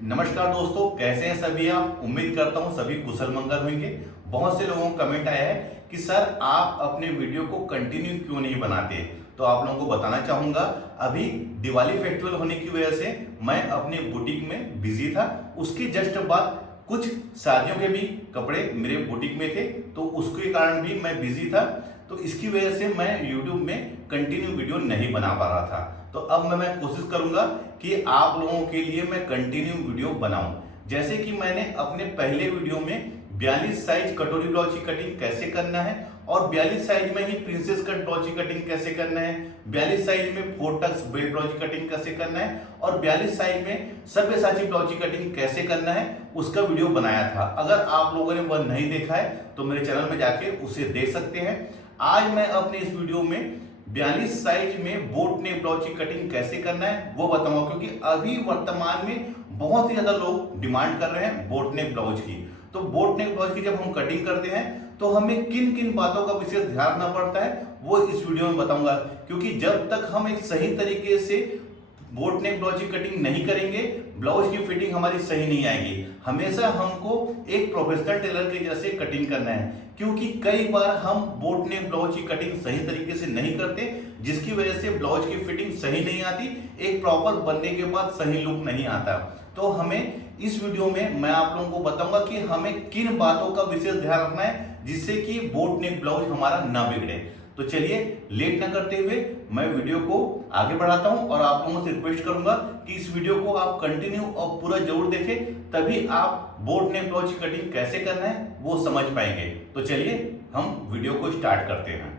नमस्कार दोस्तों, कैसे हैं सभी आप। उम्मीद करता हूं सभी कुशल मंगल होंगे। बहुत से लोगों का कमेंट आया है कि सर आप अपने वीडियो को कंटिन्यू क्यों नहीं बनाते। तो आप लोगों को बताना चाहूंगा, अभी दिवाली फेस्टिवल होने की वजह से मैं अपने बुटीक में बिजी था। उसके जस्ट बाद कुछ शादियों के भी कपड़े मेरे बुटीक में थे, तो उसके कारण भी मैं बिजी था। तो इसकी वजह से मैं यूट्यूब में कंटिन्यू वीडियो नहीं बना पा रहा था। तो अब मैं कोशिश करूंगा कि आप लोगों के लिए मैं कंटिन्यू वीडियो बनाऊं। जैसे कि मैंने अपने पहले वीडियो में 42 साइज कटोरी ब्लाउज की कटिंग कैसे करना है और 42 साइज में ही प्रिंसेस कट ब्लाउज की कटिंग कैसे करना है, 42 साइज में 4 टक्स बेल्ट ब्लाउज की कटिंग कैसे करना है और 42 साइज में सब्यसाची ब्लाउज की कटिंग कैसे करना है, उसका वीडियो बनाया था। अगर आप लोगों ने वह नहीं देखा है तो मेरे चैनल में जाके उसे देख सकते हैं। आज मैं अपने इस वीडियो में 42 साइज में बोट नेक ब्लाउज की कटिंग कैसे करना है वो बताऊंगा, क्योंकि अभी वर्तमान में बहुत ही ज्यादा लोग डिमांड कर रहे हैं बोट नेक ब्लाउज की। तो बोट नेक ब्लाउज की जब हम कटिंग करते हैं तो हमें किन किन बातों का विशेष ध्यान रखना पड़ता है वो इस वीडियो में बताऊंगा। क्योंकि जब तक हम एक सही तरीके से बोट नेक ब्लाउज की कटिंग नहीं करेंगे, ब्लाउज की फिटिंग हमारी सही नहीं आएगी। हमेशा हमको एक प्रोफेशनल टेलर के जैसे कटिंग करना है, क्योंकि कई बार हम बोट नेक ब्लाउज की कटिंग सही तरीके से नहीं करते, जिसकी वजह से ब्लाउज की फिटिंग सही नहीं आती, एक प्रॉपर बनने के बाद सही लुक नहीं आता। तो हमें इस वीडियो में मैं आप लोगों को बताऊंगा कि हमें किन बातों का विशेष ध्यान रखना है जिससे कि बोट नेक ब्लाउज हमारा ना बिगड़े। तो चलिए लेट ना करते हुए मैं वीडियो को आगे बढ़ाता हूं और आप लोगों से रिक्वेस्ट करूंगा कि इस वीडियो को आप कंटिन्यू और पूरा जरूर देखें, तभी आप बोट नेक ब्लाउज की कटिंग कैसे करना है वो समझ पाएंगे। तो चलिए हम वीडियो को स्टार्ट करते हैं।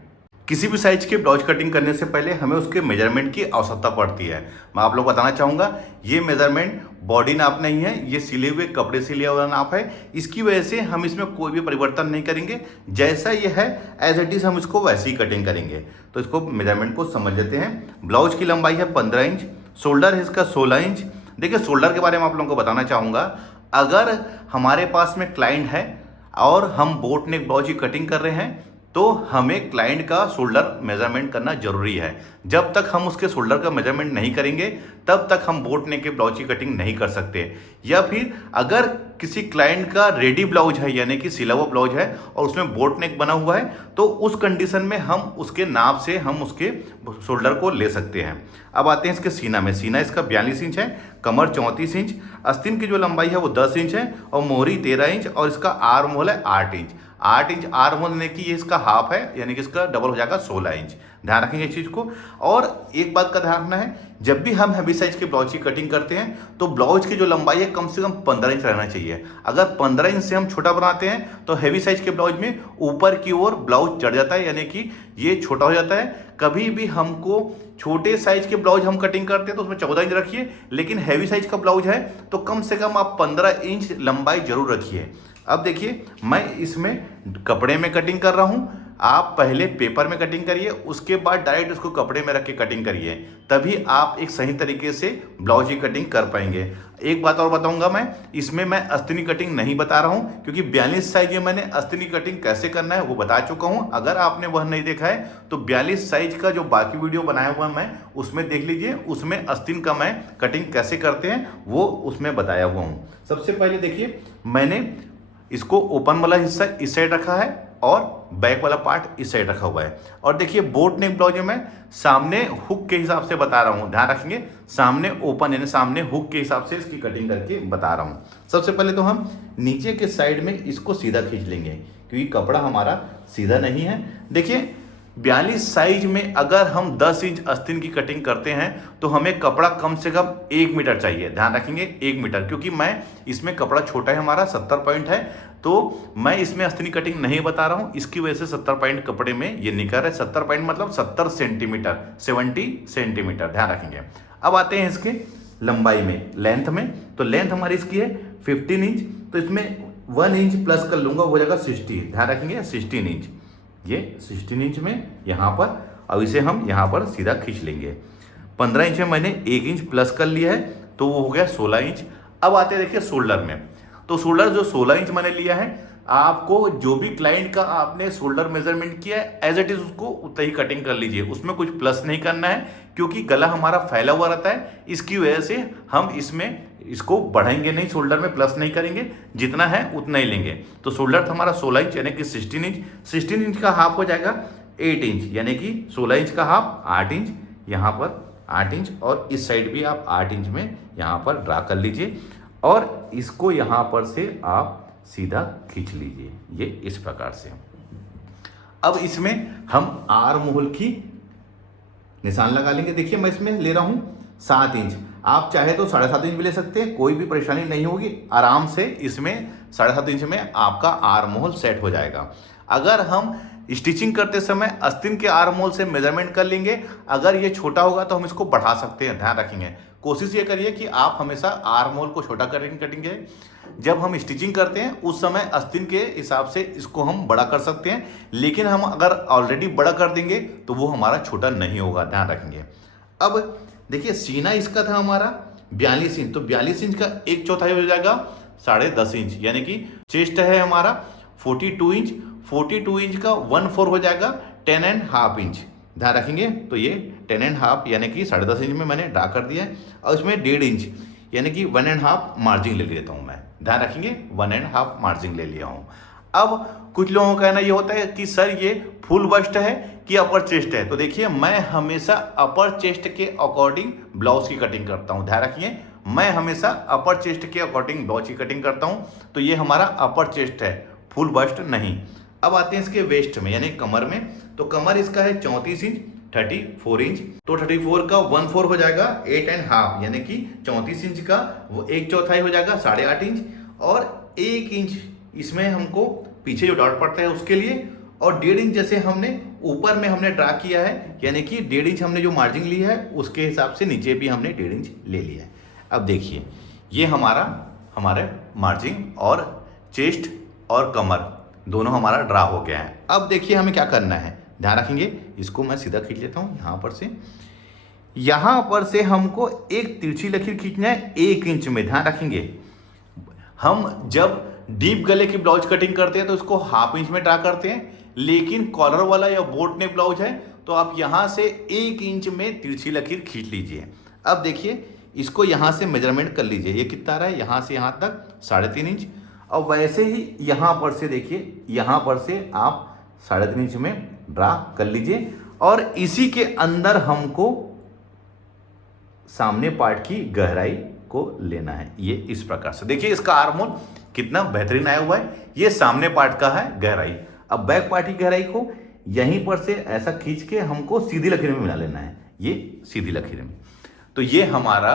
किसी भी साइज के ब्लाउज कटिंग करने से पहले हमें उसके मेजरमेंट की आवश्यकता पड़ती है। मैं आप लोग बताना चाहूँगा, ये मेजरमेंट बॉडी नाप नहीं है, ये सिले हुए कपड़े से लिया हुआ नाप है। इसकी वजह से हम इसमें कोई भी परिवर्तन नहीं करेंगे, जैसा ये है एज इट इज हम इसको वैसे ही कटिंग करेंगे। तो इसको मेजरमेंट को समझ लेते हैं। ब्लाउज की लंबाई है 15 इंच, शोल्डर है इसका 16 इंच। देखिए शोल्डर के बारे में आप लोगों को बताना चाहूँगा, अगर हमारे पास में क्लाइंट है और हम बोट नेक ब्लाउज की कटिंग कर रहे हैं तो हमें क्लाइंट का शोल्डर मेजरमेंट करना जरूरी है। जब तक हम उसके शोल्डर का मेजरमेंट नहीं करेंगे तब तक हम बोट नेक के ब्लाउज की कटिंग नहीं कर सकते। या फिर अगर किसी क्लाइंट का रेडी ब्लाउज है यानी कि सिला हुआ ब्लाउज है और उसमें बोट नेक बना हुआ है तो उस कंडीशन में हम उसके नाप से हम उसके शोल्डर को ले सकते हैं। अब आते हैं इसके सीना में। सीना इसका 42 इंच है, कमर 34 इंच, आस्तीन की जो लंबाई है वो 10 इंच है और मोहरी 13 इंच और इसका आर्म होल है 8 इंच। 8 इंच आर्म होल यानी कि ये इसका हाफ है, यानी कि इसका डबल हो जाएगा 16 इंच। ध्यान रखेंगे इस चीज़ को। और एक बात का ध्यान रखना है, जब भी हम हैवी साइज के ब्लाउज की कटिंग करते हैं तो ब्लाउज की जो लंबाई है कम से कम 15 इंच रहना चाहिए। अगर 15 इंच से हम छोटा बनाते हैं तो हैवी साइज के ब्लाउज में ऊपर की ओर ब्लाउज चढ़ जाता है, यानी कि ये छोटा हो जाता है। कभी भी हमको छोटे साइज के ब्लाउज हम कटिंग करते हैं तो उसमें 14 इंच रखिए, लेकिन हैवी साइज का ब्लाउज है तो कम से कम आप 15 इंच लंबाई जरूर रखिए। अब देखिए मैं इसमें कपड़े में कटिंग कर रहा हूँ, आप पहले पेपर में कटिंग करिए, उसके बाद डायरेक्ट उसको कपड़े में रख के कटिंग करिए, तभी आप एक सही तरीके से ब्लाउज की कटिंग कर पाएंगे। एक बात और बताऊंगा, मैं इसमें मैं अस्तीनी कटिंग नहीं बता रहा हूं, क्योंकि 42 साइज में मैंने अस्तीनी कटिंग कैसे करना है वो बता चुका हूं। अगर आपने वह नहीं देखा है तो 42 साइज का जो बाकी वीडियो बनाया हुआ मैं उसमें देख लीजिए, उसमें अस्तीन का मैं कटिंग कैसे करते हैं वो उसमें बताया हुआ हूँ। सबसे पहले देखिए मैंने इसको ओपन वाला हिस्सा इस साइड रखा है और बैक वाला पार्ट इस साइड रखा हुआ है। और देखिए बोट नेक ब्लाउज में मैं सामने हुक के हिसाब से बता रहा हूँ, ध्यान रखेंगे, सामने ओपन यानी सामने हुक के हिसाब से इसकी कटिंग करके बता रहा हूँ। सबसे पहले तो हम नीचे के साइड में इसको सीधा खींच लेंगे, क्योंकि कपड़ा हमारा सीधा नहीं है। देखिए 42 साइज में अगर हम 10 इंच आस्तीन की कटिंग करते हैं तो हमें कपड़ा कम से कम 1 मीटर चाहिए। ध्यान रखेंगे 1 मीटर, क्योंकि मैं इसमें कपड़ा छोटा है, हमारा 70 पॉइंट है, तो मैं इसमें आस्तीन कटिंग नहीं बता रहा हूं। इसकी वजह से 70 पॉइंट कपड़े में ये निकल है। 70 पॉइंट मतलब 70 सेंटीमीटर, 70 सेंटीमीटर, ध्यान रखेंगे। अब आते हैं इसके लंबाई में, लेंथ में। तो लेंथ हमारी इसकी है 15 इंच, तो इसमें 1 इंच प्लस कर लूंगा, हो जाएगा 60। ध्यान रखेंगे 16 इंच, ये 16 इंच में यहाँ पर, अब इसे हम यहाँ पर सीधा खींच लेंगे। 15 इंच में मैंने 1 इंच प्लस कर लिया है तो वो हो गया 16 इंच। अब आते हैं देखिए शोल्डर में। तो शोल्डर जो 16 इंच मैंने लिया है, आपको जो भी क्लाइंट का आपने शोल्डर मेजरमेंट किया है एज इट इज उसको उतना ही कटिंग कर लीजिए, उसमें कुछ प्लस नहीं करना है, क्योंकि गला हमारा फैला हुआ रहता है, इसकी वजह से हम इसमें इसको बढ़ाएंगे नहीं, शोल्डर में प्लस नहीं करेंगे, जितना है उतना ही लेंगे। तो शोल्डर था हमारा 16 इंच यानी कि 16 इंच, 16 इंच का हाफ हो जाएगा 8 इंच, यानी कि 16 इंच का हाफ 8 इंच, यहाँ पर 8 इंच, और इस साइड भी आप 8 इंच में यहाँ पर ड्रा कर लीजिए, और इसको यहाँ पर से आप सीधा खींच लीजिए, ये इस प्रकार से। अब इसमें हम आर्म होल की निशान लगा लेंगे। देखिए मैं इसमें ले रहा हूँ 7 इंच, आप चाहे तो 7.5 इंच भी ले सकते हैं, कोई भी परेशानी नहीं होगी, आराम से इसमें 7.5 इंच में आपका आर्म होल सेट हो जाएगा। अगर हम स्टिचिंग करते समय आस्तीन के आर्म होल से मेजरमेंट कर लेंगे, अगर ये छोटा होगा तो हम इसको बढ़ा सकते हैं, ध्यान रखेंगे। कोशिश ये करिए कि आप हमेशा आर्म होल को छोटा करेंगे, जब हम स्टिचिंग करते हैं उस समय आस्तीन के हिसाब से इसको हम बड़ा कर सकते हैं, लेकिन हम अगर ऑलरेडी बड़ा कर देंगे तो वो हमारा छोटा नहीं होगा, ध्यान रखेंगे। अब देखिए सीना इसका था हमारा 42 इंच, तो 42 इंच का 1/4 हो जाएगा 10.5 इंच, यानी कि चेस्ट है हमारा 42 इंच, 42 इंच का 1/4 हो जाएगा 10.5 इंच, ध्यान रखेंगे। तो ये 10.5 यानी कि 10.5 इंच में मैंने ड्रा कर दिया है, और इसमें 1.5 इंच यानी कि 1.5 मार्जिन ले लेता हूँ मैं, ध्यान रखेंगे 1.5 मार्जिन ले लिया हूँ। अब कुछ लोगों का कहना ये होता है कि सर ये फुल बस्ट है कि अपर चेस्ट है, तो देखिए मैं हमेशा अपर चेस्ट के अकॉर्डिंग ब्लाउज की कटिंग करता हूँ, ध्यान रखिए मैं हमेशा अपर चेस्ट के अकॉर्डिंग ब्लाउज की कटिंग करता हूँ। तो ये हमारा अपर चेस्ट है, फुल बस्ट नहीं। अब आते हैं इसके वेस्ट में यानी कमर में, तो कमर इसका है 34 इंच 34 इंच, तो 34 का 1/4 हो जाएगा 8.5, यानी कि 34 इंच का वो 1/4 हो जाएगा 8.5 इंच, और 1 इंच इसमें हमको पीछे जो डॉट पड़ता है उसके लिए, और 1.5 इंच जैसे हमने ऊपर में हमने ड्रा किया है, यानी कि 1.5 इंच हमने जो मार्जिन लिया है उसके हिसाब से नीचे भी हमने 1.5 इंच ले लिया है। अब देखिए ये हमारे मार्जिन और चेस्ट और कमर दोनों हमारा ड्रा हो गया है। अब देखिए हमें क्या करना है, ध्यान रखेंगे, इसको मैं सीधा खींच लेता हूँ यहाँ पर से हमको एक तिरछी लकीर खींचना है 1 इंच में, ध्यान रखेंगे। हम जब डीप गले की ब्लाउज कटिंग करते हैं तो इसको 1/2 इंच में ड्रा करते हैं, लेकिन कॉलर वाला या बोट नेक ब्लाउज है तो आप यहाँ से 1 इंच में तिरछी लकीर खींच लीजिए। अब देखिए इसको यहाँ से मेजरमेंट कर लीजिए, ये कितना रहा है, यहाँ से यहाँ तक 3.5 इंच, और वैसे ही यहाँ पर से देखिए यहाँ पर से आप 3.5 इंच में ड्रा कर लीजिए, और इसी के अंदर हमको सामने पार्ट की गहराई को लेना है, ये इस प्रकार से। देखिए इसका आर्म होल कितना बेहतरीन आया हुआ है, ये सामने पार्ट का है गहराई। अब बैक पार्ट की गहराई को यहीं पर से ऐसा खींच के हमको सीधी लकीर में मिला लेना है, ये सीधी लकीर में। तो ये हमारा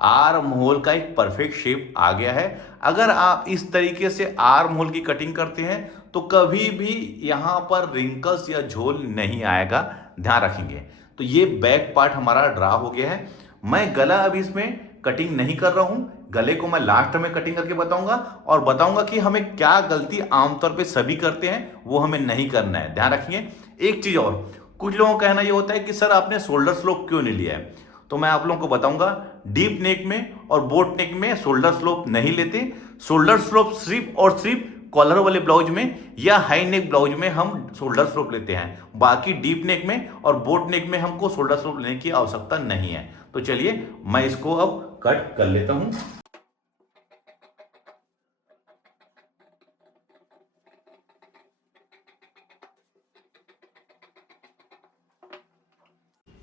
आर्म होल का एक परफेक्ट शेप आ गया है। अगर आप इस तरीके से आर्म होल की कटिंग करते हैं तो कभी भी यहाँ पर रिंकल्स या झोल नहीं आएगा, ध्यान रखेंगे। तो ये बैक पार्ट हमारा ड्रा हो गया है। मैं गला अभी इसमें कटिंग नहीं कर रहा हूँ, गले को मैं लास्ट में कटिंग करके बताऊंगा, और बताऊंगा कि हमें क्या गलती आमतौर पे सभी करते हैं वो हमें नहीं करना है, ध्यान रखिए। एक चीज और, कुछ लोगों का कहना ये होता है कि सर आपने शोल्डर स्लोप क्यों नहीं लिया है, तो मैं आप लोगों को बताऊंगा डीप नेक में और बोट नेक में शोल्डर स्लोप नहीं लेते। शोल्डर स्लोप सिर्फ और सिर्फ कॉलर वाले ब्लाउज में या हाई नेक ब्लाउज में हम शोल्डर स्लोप लेते हैं, बाकी डीप नेक में और बोट नेक में हमको शोल्डर स्लोप लेने की आवश्यकता नहीं है। तो चलिए मैं इसको अब कट कर लेता हूं।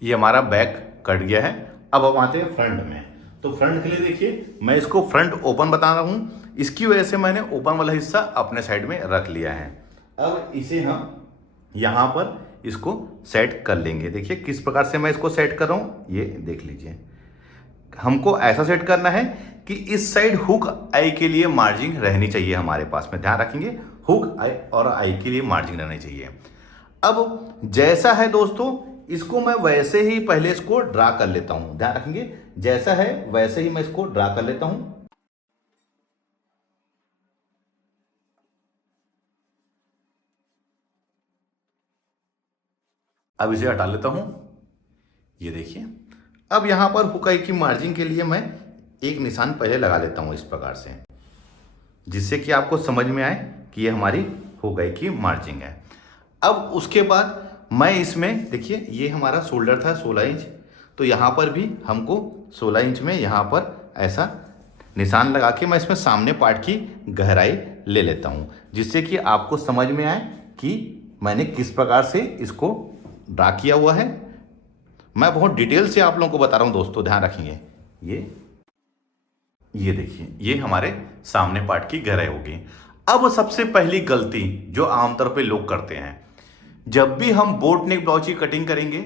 ये हमारा बैक कट गया है। अब हम आते हैं फ्रंट में। तो फ्रंट के लिए देखिए मैं इसको फ्रंट ओपन बता रहा हूं, इसकी वजह से मैंने ओपन वाला हिस्सा अपने साइड में रख लिया है। अब इसे हम यहां पर इसको सेट कर लेंगे। देखिए किस प्रकार से मैं इसको सेट कर रहा हूं, ये देख लीजिए। हमको ऐसा सेट करना है कि इस साइड हुक आई के लिए मार्जिन रहनी चाहिए हमारे पास में, ध्यान रखेंगे हुक आई और आई के लिए मार्जिन रहनी चाहिए। अब जैसा है दोस्तों, इसको मैं वैसे ही पहले इसको ड्रा कर लेता हूं, ध्यान रखेंगे जैसा है वैसे ही मैं इसको ड्रा कर लेता हूं। अब इसे हटा लेता हूं, ये देखिए। अब यहां पर हुक आई की मार्जिन के लिए मैं एक निशान पहले लगा लेता हूं इस प्रकार से, जिससे कि आपको समझ में आए कि ये हमारी हो गई कि मार्जिंग है। अब उसके बाद मैं इसमें देखिए ये हमारा शोल्डर था 16 इंच, तो यहाँ पर भी हमको 16 इंच में यहाँ पर ऐसा निशान लगा के मैं इसमें सामने पार्ट की गहराई ले लेता हूँ, जिससे कि आपको समझ में आए कि मैंने किस प्रकार से इसको ड्रा किया हुआ है। मैं बहुत डिटेल से आप लोगों को बता रहा हूँ दोस्तों, ध्यान रखेंगे। ये देखिए ये हमारे सामने पार्ट की गहराई होगी। अब सबसे पहली गलती जो आमतौर पे लोग करते हैं, जब भी हम बोट नेक ब्लाउज की कटिंग करेंगे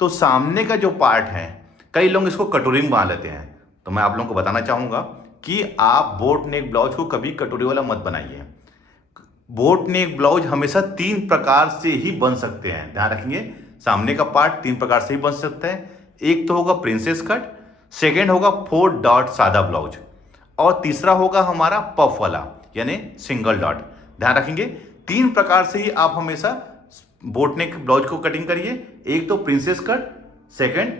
तो सामने का जो पार्ट है, कई लोग इसको कटोरी में बना लेते हैं। तो मैं आप लोगों को बताना चाहूँगा कि आप बोट नेक ब्लाउज को कभी कटोरी वाला मत बनाइए। बोट नेक ब्लाउज हमेशा 3 प्रकार से ही बन सकते हैं, ध्यान रखेंगे। सामने का पार्ट 3 प्रकार से ही बन सकता है। एक तो होगा प्रिंसेस कट, सेकेंड होगा 4 डॉट सादा ब्लाउज, और तीसरा होगा हमारा पफ वाला यानी सिंगल डॉट। ध्यान रखेंगे 3 प्रकार से ही आप हमेशा बोट नेक ब्लाउज को कटिंग करिए। एक तो प्रिंसेस कट, सेकेंड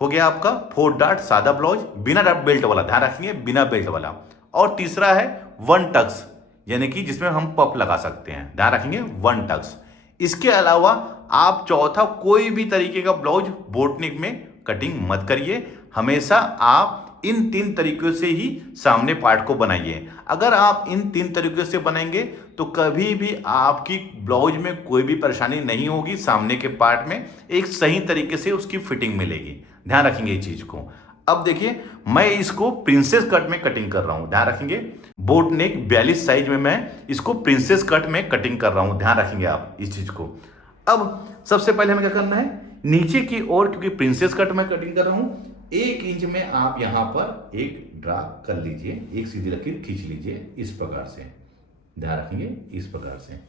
हो गया आपका 4 डॉट सादा ब्लाउज बिना बेल्ट वाला, ध्यान रखेंगे बिना बेल्ट वाला, और तीसरा है 1 टक्स यानी कि जिसमें हम पफ लगा सकते हैं, ध्यान रखेंगे 1 टक्स। इसके अलावा आप चौथा कोई भी तरीके का ब्लाउज बोट नेक में कटिंग मत करिए। हमेशा आप इन 3 तरीकों से ही सामने पार्ट को बनाइए। अगर आप इन 3 तरीकों से बनाएंगे तो कभी भी आपकी ब्लाउज में कोई भी परेशानी नहीं होगी। सामने के पार्ट में एक सही तरीके से उसकी फिटिंग मिलेगी, ध्यान रखेंगे इस चीज को। अब देखिए मैं इसको प्रिंसेस कट में कटिंग कर रहा हूं, ध्यान रखेंगे। बोट नेक 42 साइज में मैं इसको प्रिंसेस कट में कटिंग कर रहा हूं, ध्यान रखेंगे आप इस चीज को। अब सबसे पहले हमें क्या करना है, नीचे की ओर, क्योंकि प्रिंसेस कट में कटिंग कर रहा हूं, 1 इंच में आप यहां पर एक ड्रा कर लीजिए, एक सीधी लकीर खींच लीजिए इस प्रकार से, ध्यान रखेंगे इस प्रकार से।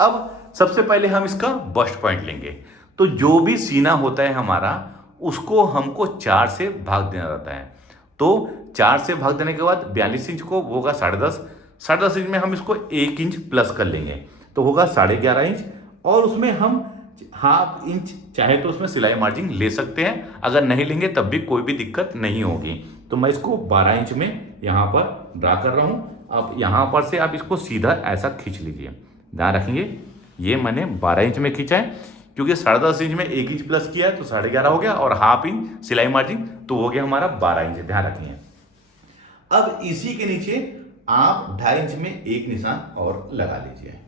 अब सबसे पहले हम इसका बस्ट पॉइंट लेंगे। तो जो भी सीना होता है हमारा, उसको हमको 4 से भाग देना रहता है। तो 4 से भाग देने के बाद 42 इंच को होगा 10.5 इंच में हम इसको 1 इंच प्लस कर लेंगे, तो होगा 11.5 इंच। और उसमें हम ½ इंच चाहे तो उसमें सिलाई मार्जिन ले सकते हैं, अगर नहीं लेंगे तब भी कोई भी दिक्कत नहीं होगी। तो मैं इसको 12 इंच में यहाँ पर ड्रा कर रहा हूँ। अब यहाँ पर से आप इसको सीधा ऐसा खींच लीजिए, ध्यान रखेंगे ये मैंने 12 इंच में खींचा है, क्योंकि 10.5 इंच में 1 इंच प्लस किया है तो 11.5 हो गया, और ½ इंच सिलाई मार्जिन तो हो गया हमारा 12 इंच, ध्यान रखेंगे। अब इसी के नीचे आप 2.5 इंच में एक निशान और लगा लीजिए,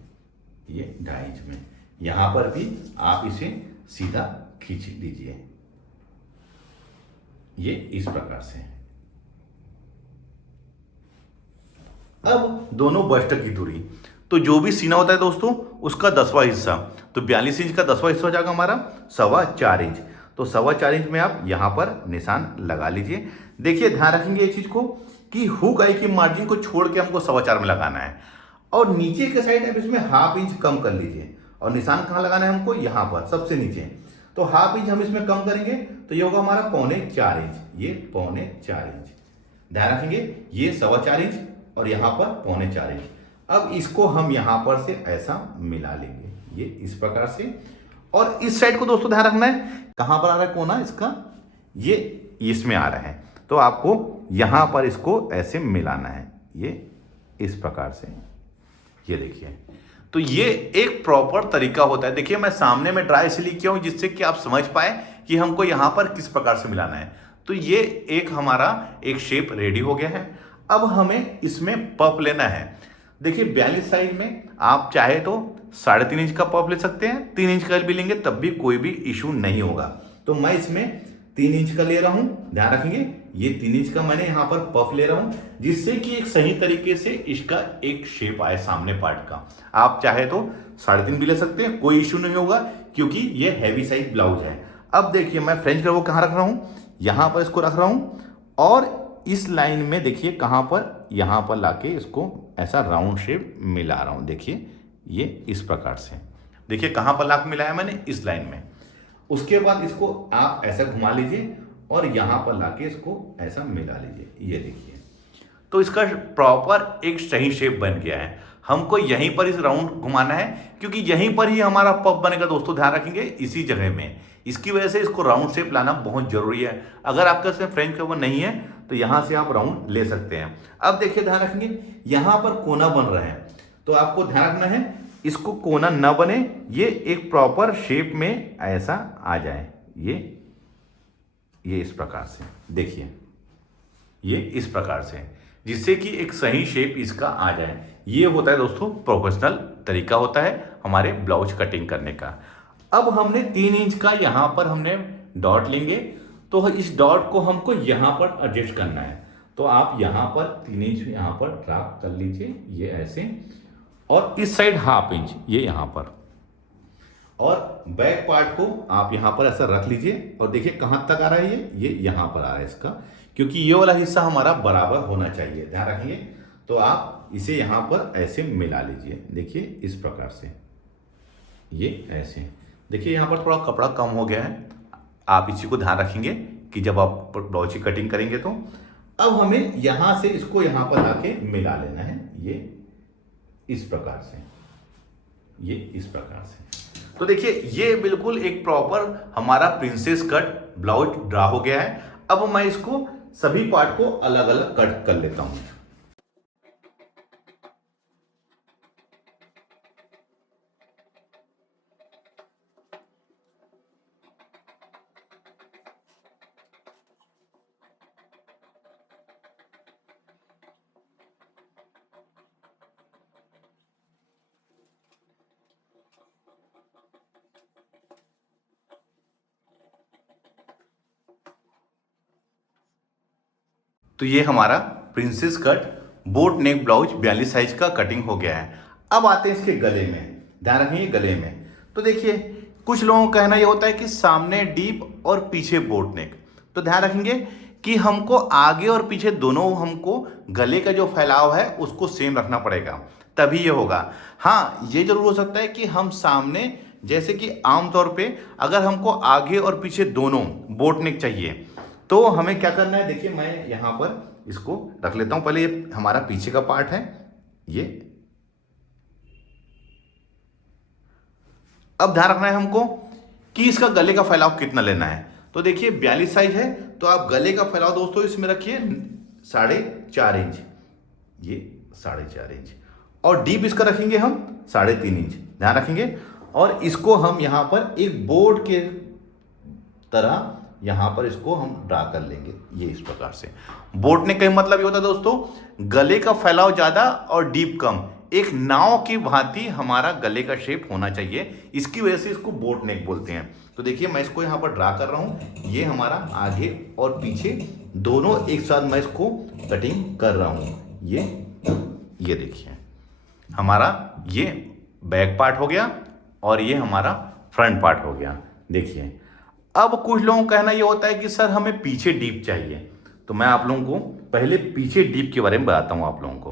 ये 2.5 इंच में, यहां पर भी आप इसे सीधा खींच लीजिए, ये इस प्रकार से। अब दोनों बस्ट की दूरी, तो जो भी सीना होता है दोस्तों उसका 10वां हिस्सा, तो 42 इंच का 10वां हिस्सा हो जाएगा हमारा 4.25 इंच। तो 4.25 इंच में आप यहां पर निशान लगा लीजिए। देखिए ध्यान रखेंगे ये चीज को कि हुक आई की मार्जिन को छोड़ के हमको 4.25 में लगाना है, और नीचे के साइड आप इसमें ½ इंच कम कर लीजिए, और निशान कहां लगाना है हमको, यहां पर सबसे नीचे। तो ½ इंच हम इसमें कम करेंगे तो ये होगा हमारा 3.25 इंच, ये 3.25 इंच, ध्यान रखेंगे ये 4.25 इंच और यहां पर 3.25 इंच। अब इसको हम यहां पर से ऐसा मिला लेंगे, ये इस प्रकार से। और इस साइड को दोस्तों ध्यान रखना है, कहां पर आ रहा है कोना इसका, ये इसमें आ रहा है, तो आपको यहां पर इसको ऐसे मिलाना है, ये इस प्रकार से। ये देखिए, तो ये एक प्रॉपर तरीका होता है। देखिए मैं सामने में ड्राई इसलिए किया हूं जिससे कि आप समझ पाए कि हमको यहां पर किस प्रकार से मिलाना है। तो ये एक हमारा एक शेप रेडी हो गया है। अब हमें इसमें पफ लेना है। देखिए 42 साइज में आप चाहे तो 3.5 इंच का पफ ले सकते हैं, 3 इंच का भी लेंगे तब भी कोई भी इशू नहीं होगा। तो मैं इसमें 3 इंच का ले रहा हूं, ध्यान रखेंगे ये 3 इंच का मैंने यहां पर पफ ले रहा हूं, जिससे कि एक सही तरीके से इसका एक शेप आए सामने पार्ट का। आप चाहे तो 3.5 भी ले सकते हैं, कोई इशू नहीं होगा, क्योंकि ये हैवी साइज ब्लाउज है। अब देखिए मैं फ्रेंच कर्व कहां रख रहा हूं, यहां पर इसको रख रहा हूं, और इस लाइन में देखिए कहां पर, यहां पर लाके इसको ऐसा राउंड शेप मिला रहा हूं। देखिए ये इस प्रकार से, देखिए कहां पर लाके मिलाया मैंने, इस लाइन में। उसके बाद इसको आप ऐसा घुमा लीजिए और यहां पर लाके इसको ऐसा मिला लीजिए, ये देखिए। तो इसका प्रॉपर एक सही शेप बन गया है। हमको यहीं पर इस राउंड घुमाना है, क्योंकि यहीं पर ही हमारा पफ बनेगा दोस्तों, ध्यान रखेंगे इसी जगह में। इसकी वजह से इसको राउंड शेप लाना बहुत जरूरी है। अगर आपके पास फ्रेंच कर्व नहीं है तो यहां से आप राउंड ले सकते हैं। अब देखिए ध्यान रखेंगे यहां पर कोना बन रहा है, तो आपको ध्यान रखना है इसको कोना न बने, ये एक प्रॉपर शेप में ऐसा आ जाए। ये इस प्रकार से देखिए, ये इस प्रकार से, जिससे कि एक सही शेप इसका आ जाए। ये होता है दोस्तों प्रोफेशनल तरीका होता है हमारे ब्लाउज कटिंग करने का। अब हमने 3 इंच का यहाँ पर हमने डॉट लेंगे, तो इस डॉट को हमको यहाँ पर एडजस्ट करना है। तो आप यहाँ पर 3 इंच यहाँ पर ड्रा कर लीजिए, ये ऐसे, और इस साइड 1/2 इंच ये यहाँ पर, और बैक पार्ट को आप यहाँ पर ऐसा रख लीजिए। और देखिए कहाँ तक आ रहा है, ये यहाँ पर आ रहा है इसका, क्योंकि ये वाला हिस्सा हमारा बराबर होना चाहिए, ध्यान रखिए। तो आप इसे यहाँ पर ऐसे मिला लीजिए, देखिए इस प्रकार से, ये ऐसे। देखिए यहाँ पर थोड़ा कपड़ा कम हो गया है, आप इसी को ध्यान रखेंगे कि जब आप ब्लाउज की कटिंग करेंगे तो। अब हमें यहाँ से इसको यहाँ पर लाके मिला लेना है, ये इस प्रकार से, ये इस प्रकार से। तो देखिए ये बिल्कुल एक प्रॉपर हमारा प्रिंसेस कट ब्लाउज ड्रा हो गया है। अब मैं इसको सभी पार्ट को अलग अलग कट कर लेता हूं। तो ये हमारा princess cut boat neck blouse 42 size का कटिंग हो गया है। अब आते हैं इसके गले में, ध्यान रखिए गले में। तो देखिए कुछ लोगों का कहना ये होता है कि सामने डीप और पीछे बोट नेक, तो ध्यान रखेंगे कि हमको आगे और पीछे दोनों हमको गले का जो फैलाव है उसको सेम रखना पड़ेगा, तभी ये होगा। हाँ ये जरूर हो सकता है कि हम सामने, जैसे कि आमतौर पे अगर हमको आगे और पीछे दोनों बोट नेक चाहिए तो हमें क्या करना है, देखिए मैं यहाँ पर इसको रख लेता हूं। पहले ये हमारा पीछे का पार्ट है, ये। अब ध्यान रखना है हमको कि इसका गले का फैलाव कितना लेना है। तो देखिए 42 साइज है, तो आप गले का फैलाव दोस्तों इसमें रखिए 4.5 इंच, ये 4.5 इंच, और डीप इसका रखेंगे हम 3.5 इंच, ध्यान रखेंगे। और इसको हम यहाँ पर एक बोर्ड के तरह यहाँ पर इसको हम ड्रा कर लेंगे, ये इस प्रकार से। बोट नेक का मतलब ये होता है दोस्तों गले का फैलाव ज्यादा और डीप कम, एक नाव की भांति हमारा गले का शेप होना चाहिए, इसकी वजह से इसको बोट नेक बोलते हैं। तो देखिए मैं इसको यहाँ पर ड्रा कर रहा हूँ, ये हमारा आगे और पीछे दोनों एक साथ मैं इसको कटिंग कर रहा हूँ। ये देखिए हमारा ये बैक पार्ट हो गया और ये हमारा फ्रंट पार्ट हो गया, देखिए। अब कुछ लोगों का कहना ये होता है कि सर हमें पीछे डीप चाहिए, तो मैं आप लोगों को पहले पीछे डीप के बारे में बताता हूं आप लोगों को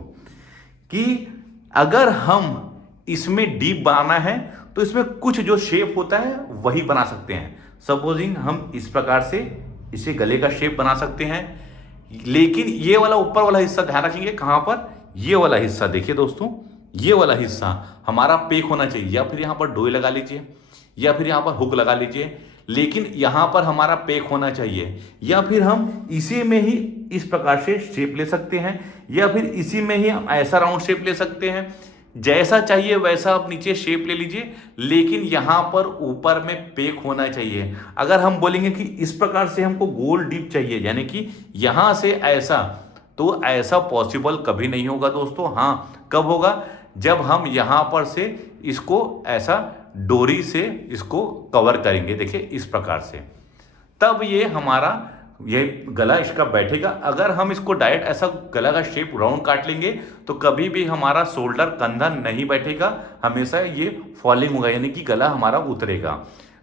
कि अगर हम इसमें डीप बनाना है तो इसमें कुछ जो शेप होता है वही बना सकते हैं। सपोजिंग हम इस प्रकार से इसे गले का शेप बना सकते हैं, लेकिन ये वाला ऊपर वाला हिस्सा ध्यान रखेंगे, कहां पर, ये वाला हिस्सा देखिए दोस्तों, ये वाला हिस्सा हमारा पेक होना चाहिए, या फिर यहाँ पर डोई लगा लीजिए या फिर यहाँ पर हुक लगा लीजिए, लेकिन यहाँ पर हमारा पेक होना चाहिए। या फिर हम इसी में ही इस प्रकार से शेप ले सकते हैं, या फिर इसी में ही हम ऐसा राउंड शेप ले सकते हैं, जैसा चाहिए वैसा आप नीचे शेप ले लीजिए, लेकिन यहाँ पर ऊपर में पेक होना चाहिए। अगर हम बोलेंगे कि इस प्रकार से हमको गोल डीप चाहिए, यानी कि यहाँ से ऐसा, तो ऐसा पॉसिबल कभी नहीं होगा दोस्तों। हाँ कब होगा, जब हम यहाँ पर से इसको ऐसा डोरी से इसको कवर करेंगे, देखिए इस प्रकार से, तब ये हमारा ये गला इसका बैठेगा। अगर हम इसको डायरेक्ट ऐसा गला का शेप राउंड काट लेंगे तो कभी भी हमारा शोल्डर कंधा नहीं बैठेगा, हमेशा ये फॉलिंग होगा, यानी कि गला हमारा उतरेगा।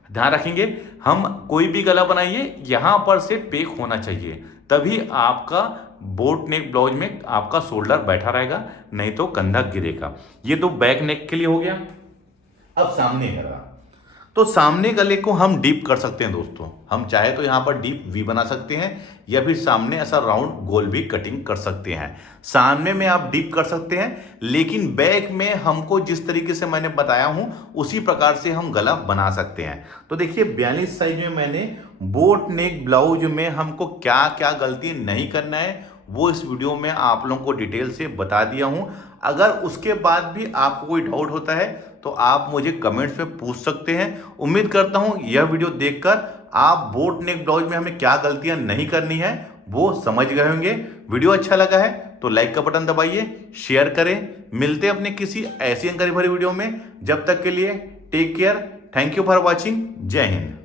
ध्यान रखेंगे, हम कोई भी गला बनाइए यहाँ पर से पेक होना चाहिए, तभी आपका बोट नेक ब्लाउज में आपका शोल्डर बैठा रहेगा, नहीं तो कंधा गिरेगा। ये तो बैक नेक के लिए हो गया। अब सामने गला, तो सामने गले को हम डीप कर सकते हैं दोस्तों, हम चाहे तो यहाँ पर डीप वी बना सकते हैं, या फिर सामने ऐसा राउंड गोल भी कटिंग कर सकते हैं। सामने में आप डीप कर सकते हैं, लेकिन बैक में हमको जिस तरीके से मैंने बताया हूं उसी प्रकार से हम गला बना सकते हैं। तो देखिए 42 साइज में मैंने बोट नेक ब्लाउज में हमको क्या क्या गलती नहीं करना है वो इस वीडियो में आप लोगों को डिटेल से बता दिया हूं। अगर उसके बाद भी आपको कोई डाउट होता है तो आप मुझे कमेंट्स में पूछ सकते हैं। उम्मीद करता हूं यह वीडियो देखकर आप बोट नेक ब्लाउज में हमें क्या गलतियां नहीं करनी है वो समझ गए होंगे। वीडियो अच्छा लगा है तो लाइक का बटन दबाइए, शेयर करें। मिलते हैं अपने किसी ऐसी जानकारी भरी वीडियो में। जब तक के लिए take care, thank you for watching, जय हिंद।